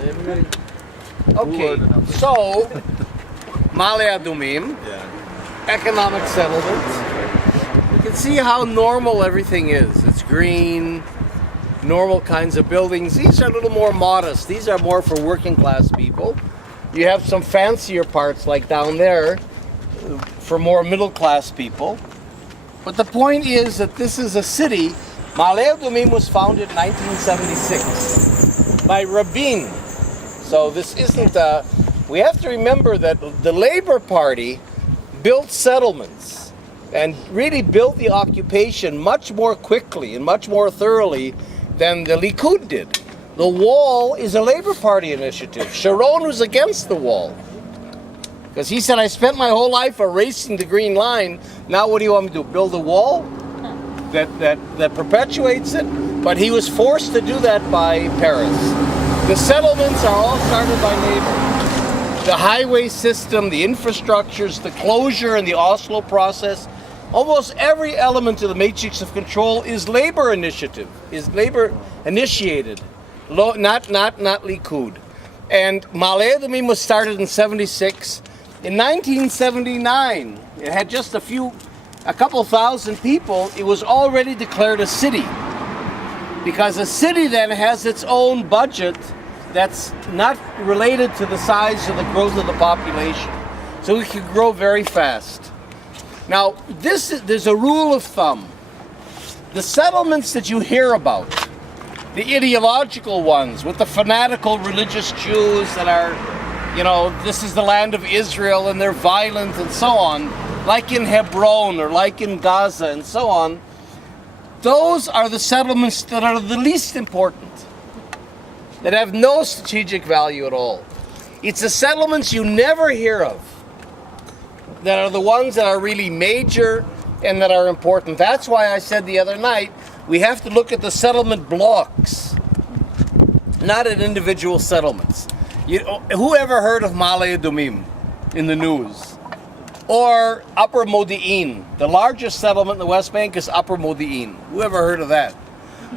Okay, so Ma'alea Adumim, economic settlement. You can see how normal everything is. It's green, normal kinds of buildings. These are a little more modest. These are more for working class people. You have some fancier parts like down there for more middle class people. But the point is that this is a city. Ma'alea Adumim was founded in 1976 by Rabin. So this isn't we have to remember that the Labor Party built settlements and really built the occupation much more quickly and much more thoroughly than the Likud did. The wall is a Labor Party initiative. Sharon was against the wall because he said, I spent my whole life erasing the green line. Now what do you want me to do? Build a wall that perpetuates it? But he was forced to do that by Paris. The settlements are all started by labor. The highway system, the infrastructures, the closure and the Oslo process, almost every element of the matrix of control is labor initiative, is labor initiated, not Likud. And Ma'alea Adumim was started in 76. In 1979, it had just a couple thousand people. It was already declared a city, because a city then has its own budget that's not related to the size of the growth of the population. So it can grow very fast. Now, there's a rule of thumb. The settlements that you hear about, the ideological ones with the fanatical religious Jews that are, this is the land of Israel and they're violent and so on, like in Hebron or like in Gaza and so on, those are the settlements that are the least important, that have no strategic value at all. It's the settlements you never hear of that are the ones that are really major and that are important. That's why I said the other night, we have to look at the settlement blocks, not at individual settlements. Who ever heard of Ma'alea Adumim in the news? Or Upper Modi'in. The largest settlement in the West Bank is Upper Modi'in. Who ever heard of that?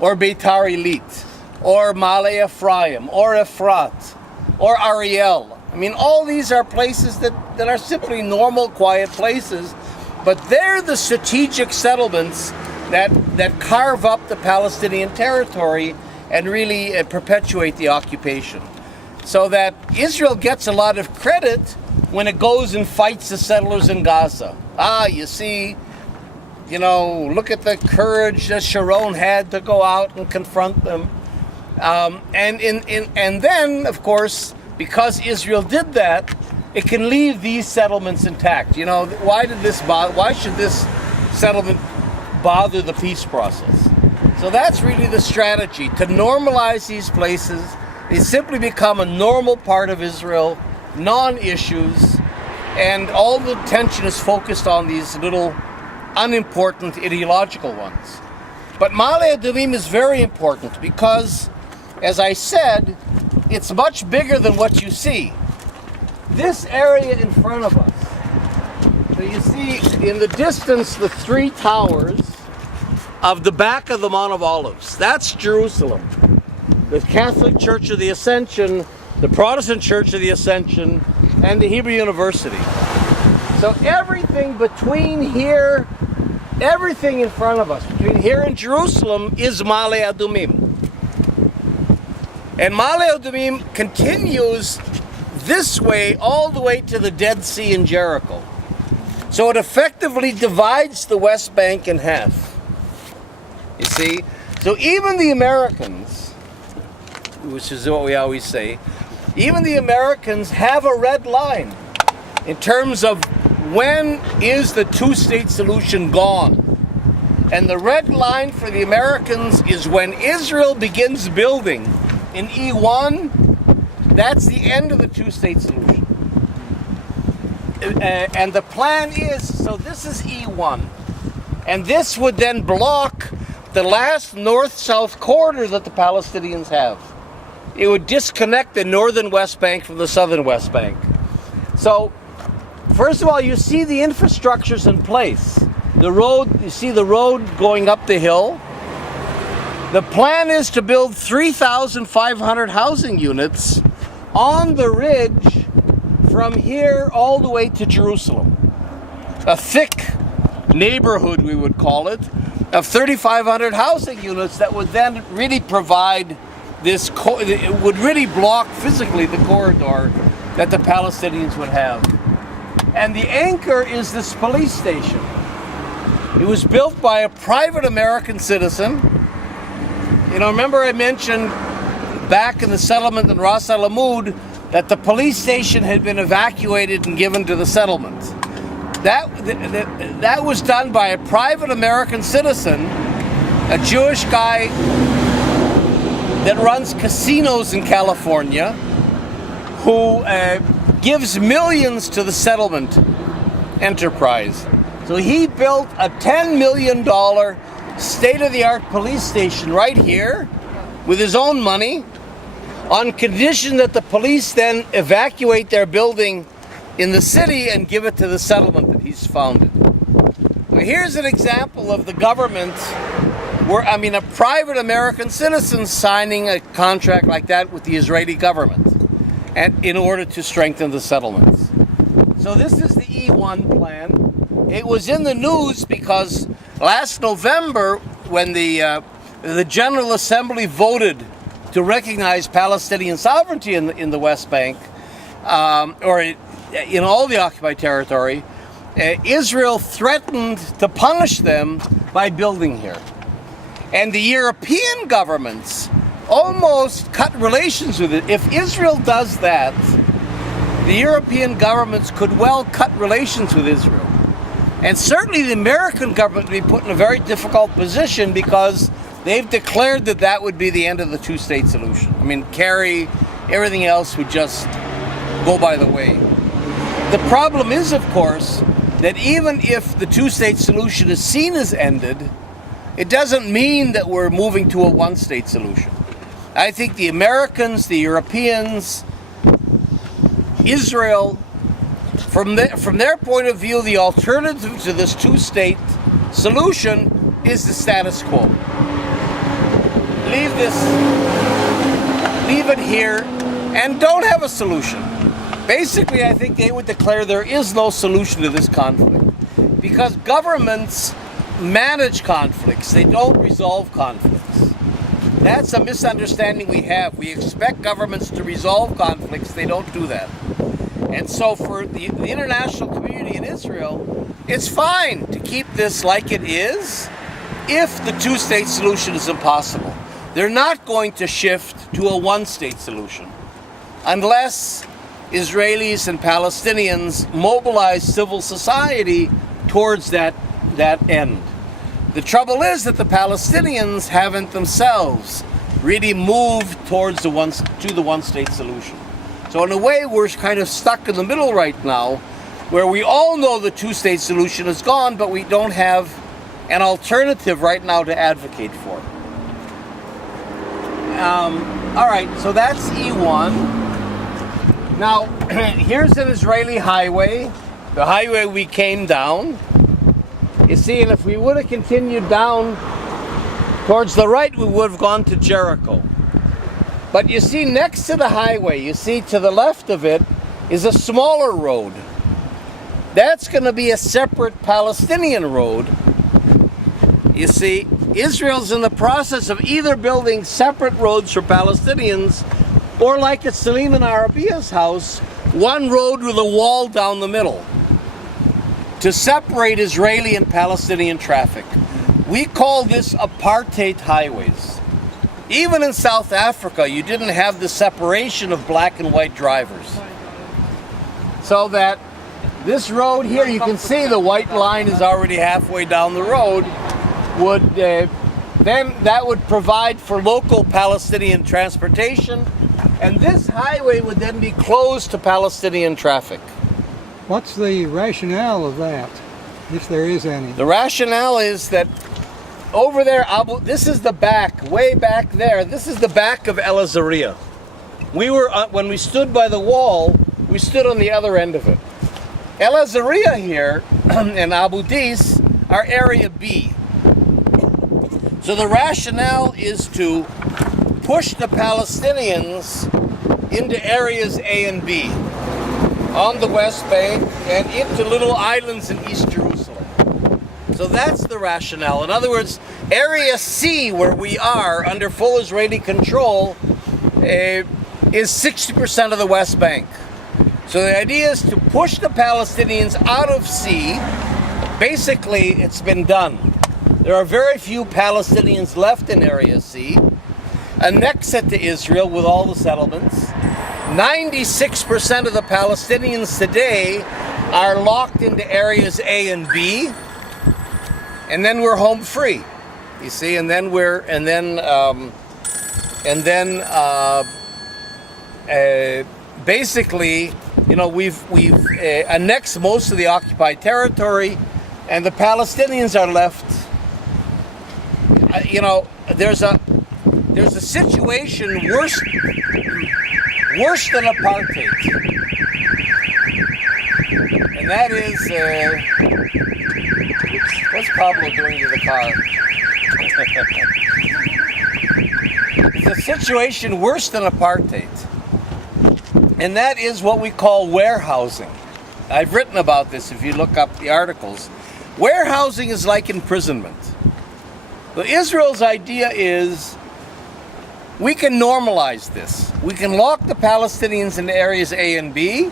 Or Beitar Illit, or Ma'alea Ephraim, or Efrat, or Ariel. I mean, all these are places that are simply normal, quiet places, but they're the strategic settlements that carve up the Palestinian territory and really perpetuate the occupation. So that Israel gets a lot of credit when it goes and fights the settlers in Gaza. You see, look at the courage that Sharon had to go out and confront them. And then, of course, because Israel did that, it can leave these settlements intact. Why should this settlement bother the peace process? So that's really the strategy, to normalize these places. They simply become a normal part of Israel, non-issues, and all the attention is focused on these little unimportant ideological ones. But Ma'alea Adumim is very important because, as I said, it's much bigger than what you see. This area in front of us, so you see in the distance the three towers of the back of the Mount of Olives. That's Jerusalem. The Catholic Church of the Ascension, the Protestant Church of the Ascension, and the Hebrew University. So everything between here, everything in front of us, between here and Jerusalem, is Ma'alea Adumim. And Ma'alea Adumim continues this way all the way to the Dead Sea in Jericho. So it effectively divides the West Bank in half. You see? So even the Americans, which is what we always say, even the Americans have a red line in terms of when is the two-state solution gone. And the red line for the Americans is when Israel begins building in E1, that's the end of the two-state solution. And the plan is, so this is E1, and this would then block the last north-south corridor that the Palestinians have. It would disconnect the northern West Bank from the southern West Bank. So, first of all, you see the infrastructures in place. The road, you see the road going up the hill. The plan is to build 3,500 housing units on the ridge from here all the way to Jerusalem. A thick neighborhood, we would call it, of 3,500 housing units that would then really provide this, it would really block physically the corridor that the Palestinians would have. And the anchor is this police station. It was built by a private American citizen. You know, remember I mentioned back in the settlement in Ras Al Amud that the police station had been evacuated and given to the settlement. That was done by a private American citizen, a Jewish guy that runs casinos in California, who gives millions to the settlement enterprise. So he built a $10 million state-of-the-art police station right here with his own money, on condition that the police then evacuate their building in the city and give it to the settlement that he's founded. Now, here's an example of the government, a private American citizen signing a contract like that with the Israeli government, and in order to strengthen the settlements. So this is the E1 plan. It was in the news because last November, when the General Assembly voted to recognize Palestinian sovereignty in the West Bank, or in all the occupied territory, Israel threatened to punish them by building here. And the European governments almost cut relations with it. If Israel does that, the European governments could well cut relations with Israel. And certainly the American government would be put in a very difficult position because they've declared that that would be the end of the two-state solution. I mean, Kerry, everything else would just go by the way. The problem is, of course, that even if the two-state solution is seen as ended, it doesn't mean that we're moving to a one-state solution. I think the Americans, the Europeans, Israel, from their point of view, the alternative to this two-state solution is the status quo. Leave it here, and don't have a solution. Basically, I think they would declare there is no solution to this conflict, because governments manage conflicts, they don't resolve conflicts. That's a misunderstanding we have. We expect governments to resolve conflicts, they don't do that. And so for the international community in Israel, it's fine to keep this like it is if the two-state solution is impossible. They're not going to shift to a one-state solution unless Israelis and Palestinians mobilize civil society towards that end. The trouble is that the Palestinians haven't themselves really moved towards the one-state solution. So in a way, we're kind of stuck in the middle right now, where we all know the two-state solution is gone, but we don't have an alternative right now to advocate for. All right, so that's E1. Now, here's an Israeli highway, the highway we came down. You see, and if we would have continued down towards the right, we would have gone to Jericho. But you see, next to the highway, you see to the left of it is a smaller road. That's going to be a separate Palestinian road. You see, Israel's in the process of either building separate roads for Palestinians, or like at Salim and Arabia's house, one road with a wall down the middle to separate Israeli and Palestinian traffic. We call this apartheid highways. Even in South Africa, you didn't have the separation of black and white drivers. So that this road here, you can see the white line is already halfway down the road, then that would provide for local Palestinian transportation, and this highway would then be closed to Palestinian traffic. What's the rationale of that, if there is any? The rationale is that over there, this is the back, way back there. This is the back of El Azariah. We were, when we stood by the wall, we stood on the other end of it. El Azariah here and Abu Dis are Area B. So the rationale is to push the Palestinians into areas A and B on the West Bank and into little islands in East Jerusalem. So that's the rationale. In other words, Area C, where we are under full Israeli control, is 60% of the West Bank. So the idea is to push the Palestinians out of C. Basically, it's been done. There are very few Palestinians left in Area C. Annex it to Israel with all the settlements. 96% of the Palestinians today are locked into areas A and B, and then we're home free. You see, basically, you know, we've annexed most of the occupied territory, and the Palestinians are left. You know, there's a situation worse than apartheid, and that is what's Pablo doing to the car? It's a situation worse than apartheid, and that is what we call warehousing. I've written about this if you look up the articles. Warehousing is like imprisonment. So Israel's idea is we can normalize this. We can lock the Palestinians into areas A and B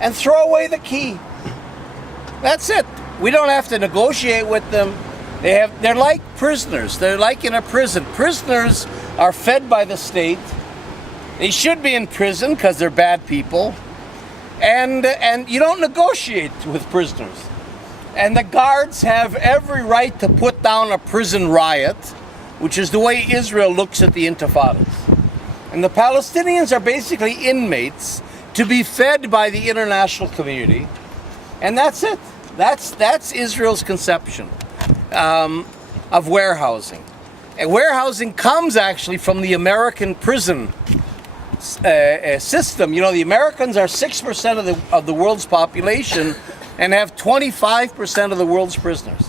and throw away the key. That's it. We don't have to negotiate with them. They're like prisoners. They're like in a prison. Prisoners are fed by the state. They should be in prison because they're bad people. And you don't negotiate with prisoners. And the guards have every right to put down a prison riot, which is the way Israel looks at the intifadas. And the Palestinians are basically inmates to be fed by the international community. And that's it. That's Israel's conception of warehousing. And warehousing comes actually from the American prison system. You know, the Americans are 6% of the world's population and have 25% of the world's prisoners.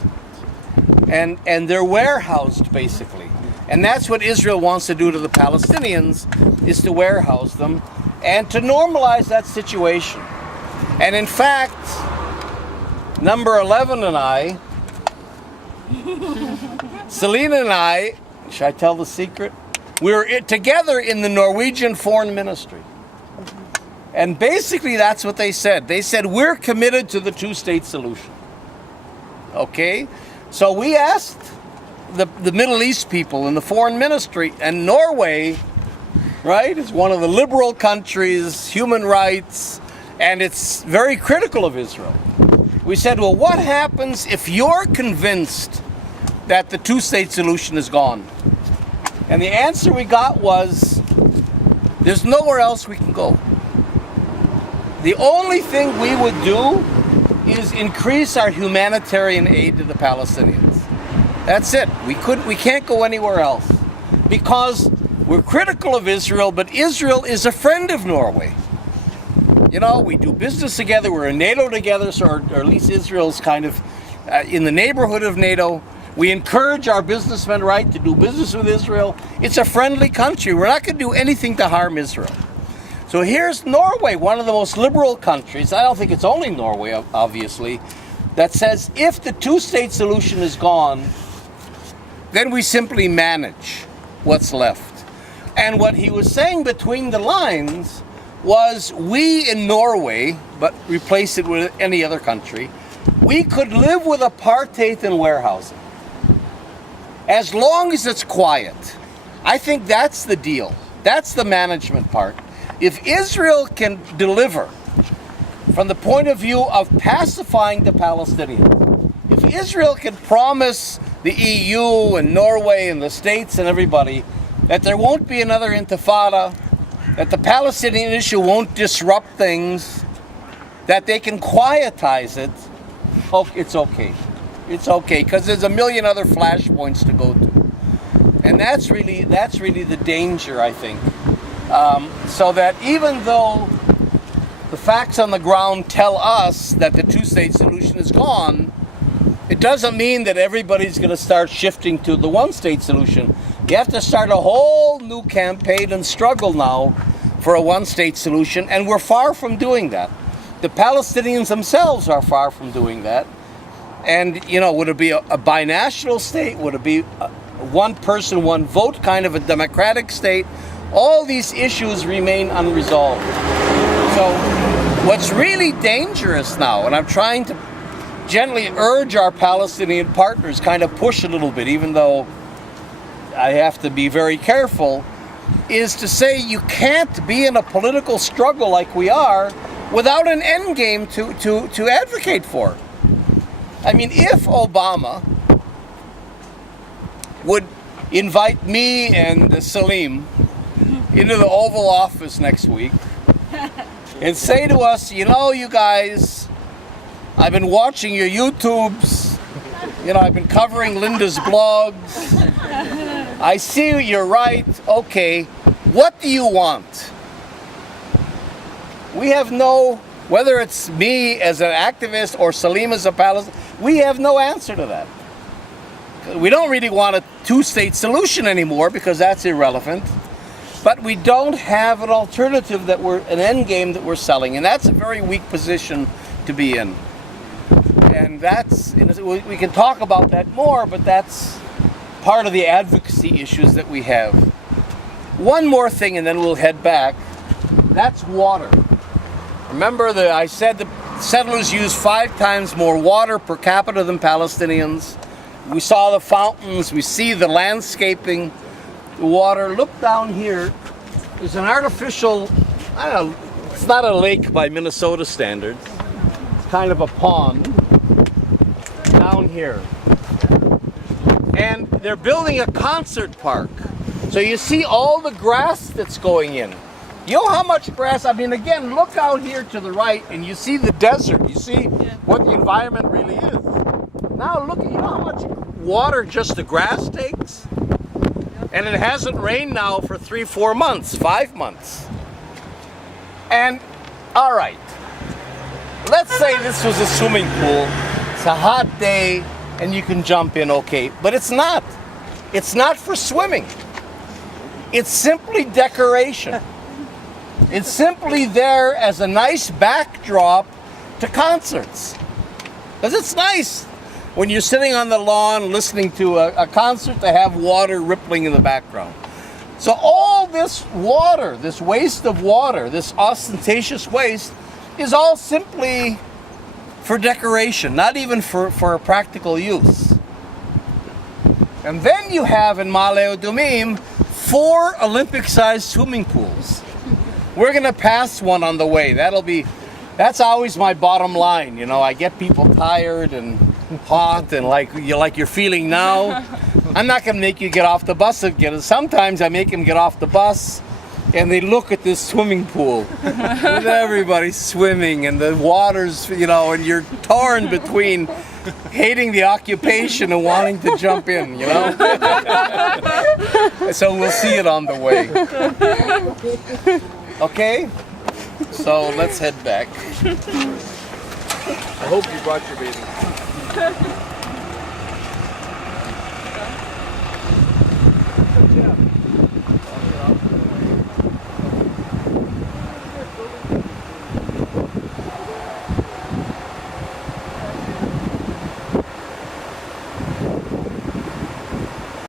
And they're warehoused, basically. And that's what Israel wants to do to the Palestinians, is to warehouse them and to normalize that situation. And in fact, number 11 and I, Selena and I, should I tell the secret? We were together in the Norwegian Foreign Ministry. And basically that's what they said. They said, we're committed to the two-state solution. Okay? So we asked the Middle East people in the foreign ministry, and Norway, right, is one of the liberal countries, human rights, and it's very critical of Israel. We said, well, what happens if you're convinced that the two-state solution is gone? And the answer we got was, there's nowhere else we can go. The only thing we would do is increase our humanitarian aid to the Palestinians. That's it. We can't go anywhere else because we're critical of Israel, but Israel is a friend of Norway. You know, we do business together. We're in NATO together, or at least Israel's kind of in the neighborhood of NATO. We encourage our businessmen, right, to do business with Israel. It's a friendly country. We're not going to do anything to harm Israel. So here's Norway, one of the most liberal countries. I don't think it's only Norway, obviously, that says if the two-state solution is gone, then we simply manage what's left. And what he was saying between the lines was, we in Norway, but replace it with any other country, we could live with apartheid and warehousing as long as it's quiet. I think that's the deal. That's the management part. If Israel can deliver from the point of view of pacifying the Palestinians, if Israel can promise the EU and Norway and the States and everybody that there won't be another intifada, that the Palestinian issue won't disrupt things, that they can quietize it, oh, it's okay. It's okay, because there's a million other flashpoints to go to. And that's really the danger, I think. So that even though the facts on the ground tell us that the two-state solution is gone, it doesn't mean that everybody's going to start shifting to the one-state solution. You have to start a whole new campaign and struggle now for a one-state solution, and we're far from doing that. The Palestinians themselves are far from doing that. And, you know, would it be a binational state? Would it be a one person, one vote kind of a democratic state? All these issues remain unresolved. So what's really dangerous now, and I'm trying to gently urge our Palestinian partners, kind of push a little bit, even though I have to be very careful, is to say you can't be in a political struggle like we are without an end game to advocate for. I mean, if Obama would invite me and Salim into the Oval Office next week and say to us, you know, you guys, I've been watching your YouTubes, you know, I've been covering Linda's blogs, I see you're right, okay, what do you want? We have no, whether it's me as an activist or Salim as a Palestinian, we have no answer to that. We don't really want a two-state solution anymore because that's irrelevant. But we don't have an alternative that an end game that we're selling, and that's a very weak position to be in. And that's, we can talk about that more, but that's part of the advocacy issues that we have. One more thing, and then we'll head back. That's water. Remember that I said the settlers use 5 times more water per capita than Palestinians. We saw the fountains, we see the landscaping, the water. Look down here. There's an artificial, I don't know, it's not a lake by Minnesota standards. It's kind of a pond down here. And they're building a concert park. So you see all the grass that's going in. You know how much grass, I mean, again, look out here to the right and you see the desert. You see what the environment really is. Now look, you know how much water just the grass takes? And it hasn't rained now for 3-4 months, 5 months. And, all right, let's say this was a swimming pool. It's a hot day and you can jump in, okay. But it's not. It's not for swimming. It's simply decoration. It's simply there as a nice backdrop to concerts. Because it's nice when you're sitting on the lawn listening to a concert to have water rippling in the background. So all this water, this waste of water, this ostentatious waste, is all simply for decoration, not even for a practical use. And then you have in Ma'alea Adumim 4 Olympic-sized swimming pools. We're going to pass one on the way. That's always my bottom line. You know, I get people tired and hot and like you're feeling now. I'm not going to make you get off the bus again. Sometimes I make them get off the bus and they look at this swimming pool with everybody swimming and the water's, you know, and you're torn between hating the occupation and wanting to jump in, you know? So we'll see it on the way. Okay? So let's head back. I hope you brought your bathing suit.